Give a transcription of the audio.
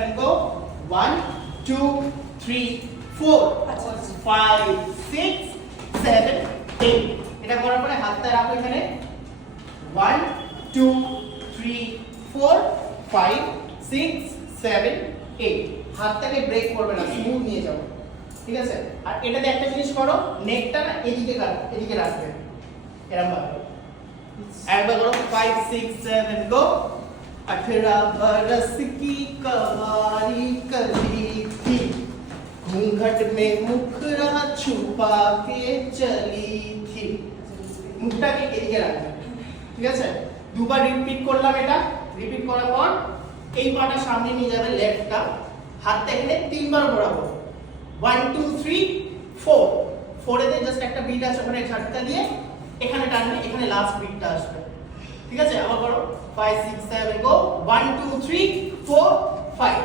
7 go 1 2 3 4 5 6 7 8 এটা করার পরে হাতটা রাখো এখানে 1 2 3 4 5 6 7 8 হাতটাকে ব্রেক করবে না, স্মুথ নিয়ে যাও, ঠিক আছে? আর এটাতে একটা জিনিস করো, নেকটা না এদিকে রাখবে এরকম ভাবে। একবার করো 5 6 7 গো 18 बरस की कवारी कली थी घूंघट में मुखरा छुपा के चली थी। মুখটাকে এদিকে রাখবে, ঠিক আছে? দুবার রিপিট করলাম, এটা রিপিট করার পর এই পাটা সামনে নিয়ে যাবে, লেফটটা হাতটা এখানে তিনবার ঘোরাবো 1 2 3 4 4 এতে জাস্ট একটা বিট আছে, ওখানে ঝটকা দিয়ে এখানে টানবে, এখানে লাস্ট বিটটা আসবে, ঠিক আছে? আবার করো 5 6 7 গো 1 2 3 4 5